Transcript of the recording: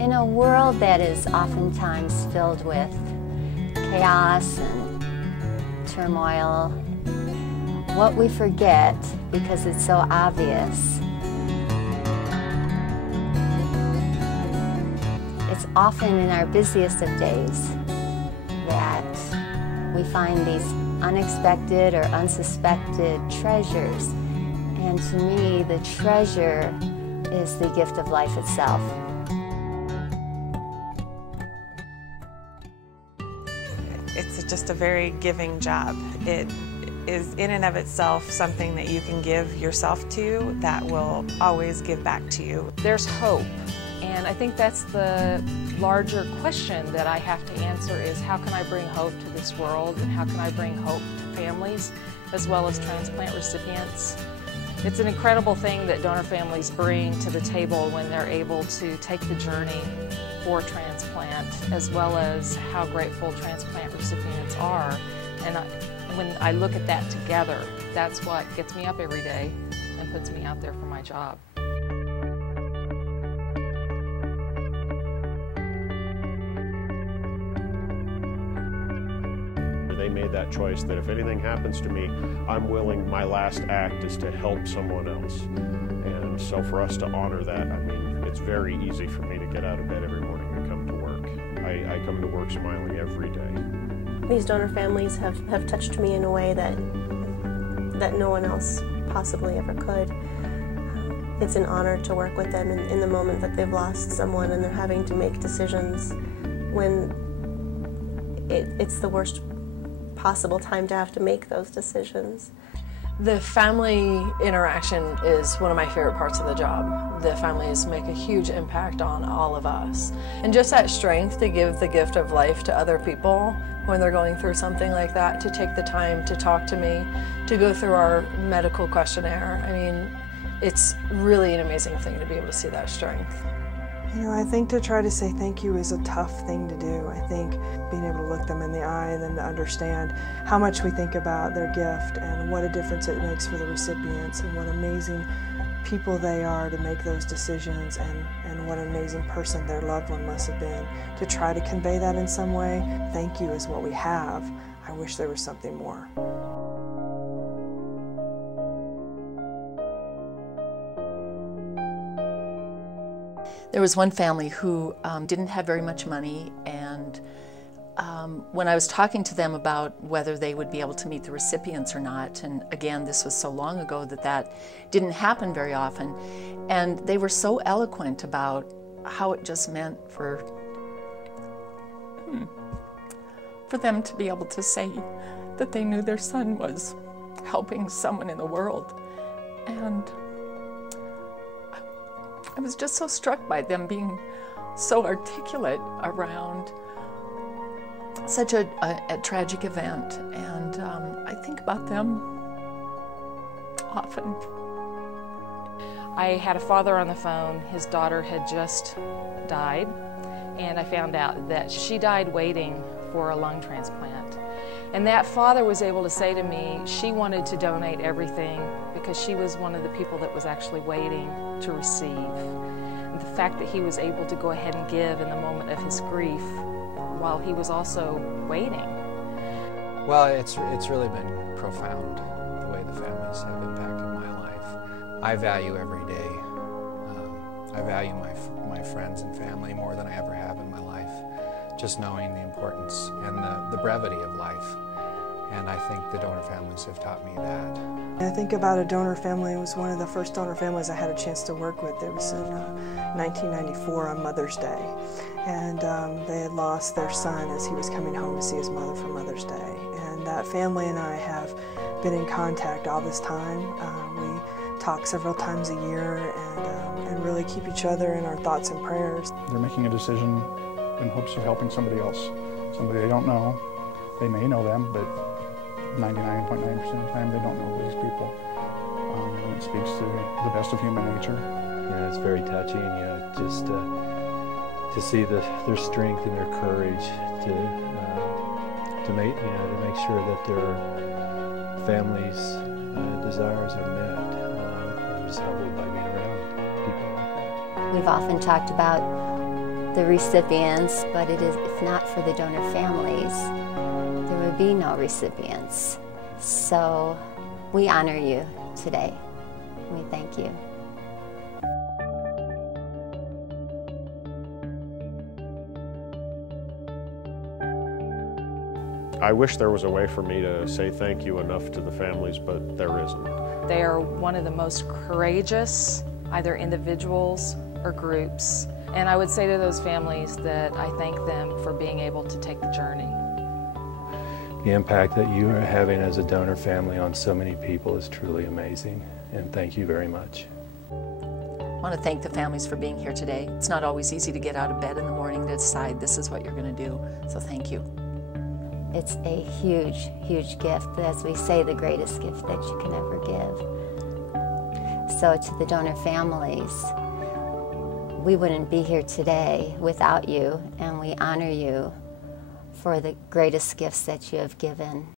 In a world that is oftentimes filled with chaos and turmoil, what we forget, because it's so obvious, it's often in our busiest of days that we find these unexpected or unsuspected treasures. And to me, the treasure is the gift of life itself. It's just a very giving job. It is in and of itself something that you can give yourself to that will always give back to you. There's hope, and I think that's the larger question that I have to answer is how can I bring hope to this world, and how can I bring hope to families as well as transplant recipients. It's an incredible thing that donor families bring to the table when they're able to take the journey for transplant, as well as how grateful transplant recipients are. And when I look at that together, that's what gets me up every day and puts me out there for my job. They made that choice that if anything happens to me, I'm willing, my last act is to help someone else. And so for us to honor that, I mean, it's very easy for me to get out of bed every morning and come to work. I come to work smiling every day. These donor families have touched me in a way that no one else possibly ever could. It's an honor to work with them in the moment that they've lost someone and they're having to make decisions when it's the worst possible time to have to make those decisions. The family interaction is one of my favorite parts of the job. The families make a huge impact on all of us. And just that strength to give the gift of life to other people when they're going through something like that, to take the time to talk to me, to go through our medical questionnaire. I mean, it's really an amazing thing to be able to see that strength. You know, I think to try to say thank you is a tough thing to do. I think being able to look them in the eye and then to understand how much we think about their gift and what a difference it makes for the recipients and what amazing people they are to make those decisions and what an amazing person their loved one must have been. To try to convey that in some way, thank you is what we have. I wish there was something more. There was one family who didn't have very much money, and when I was talking to them about whether they would be able to meet the recipients or not, and again, this was so long ago that didn't happen very often, and they were so eloquent about how it just meant for them to be able to say that they knew their son was helping someone in the world. And I was just so struck by them being so articulate around such a tragic event, and I think about them often. I had a father on the phone. His daughter had just died, and I found out that she died waiting for a lung transplant. And that father was able to say to me she wanted to donate everything because she was one of the people that was actually waiting to receive. And the fact that he was able to go ahead and give in the moment of his grief while he was also waiting. Well, it's really been profound the way the families have impacted my life. I value every day. I value my friends and family more than I ever have in my life. Just knowing the importance and the brevity of life. And I think the donor families have taught me that. I think about a donor family. It was one of the first donor families I had a chance to work with. It was in 1994 on Mother's Day. And they had lost their son as he was coming home to see his mother for Mother's Day. And that family and I have been in contact all this time. We talk several times a year and really keep each other in our thoughts and prayers. They're making a decision in hopes of helping somebody else, somebody they don't know. They may know them, but 99.9% of the time they don't know these people. And it speaks to the best of human nature. You know, it's very touching, you know, just to see their strength and their courage to make sure that their families' desires are met. I'm just humbled by being around people. We've often talked about the recipients, but if not for the donor families, there would be no recipients. So we honor you today. We thank you. I wish there was a way for me to say thank you enough to the families, but there isn't. They are one of the most courageous, either individuals or groups. And I would say to those families that I thank them for being able to take the journey. The impact that you are having as a donor family on so many people is truly amazing, and thank you very much. I want to thank the families for being here today. It's not always easy to get out of bed in the morning to decide this is what you're going to do, so thank you. It's a huge, huge gift, as we say, the greatest gift that you can ever give. So to the donor families, we wouldn't be here today without you, and we honor you for the greatest gifts that you have given.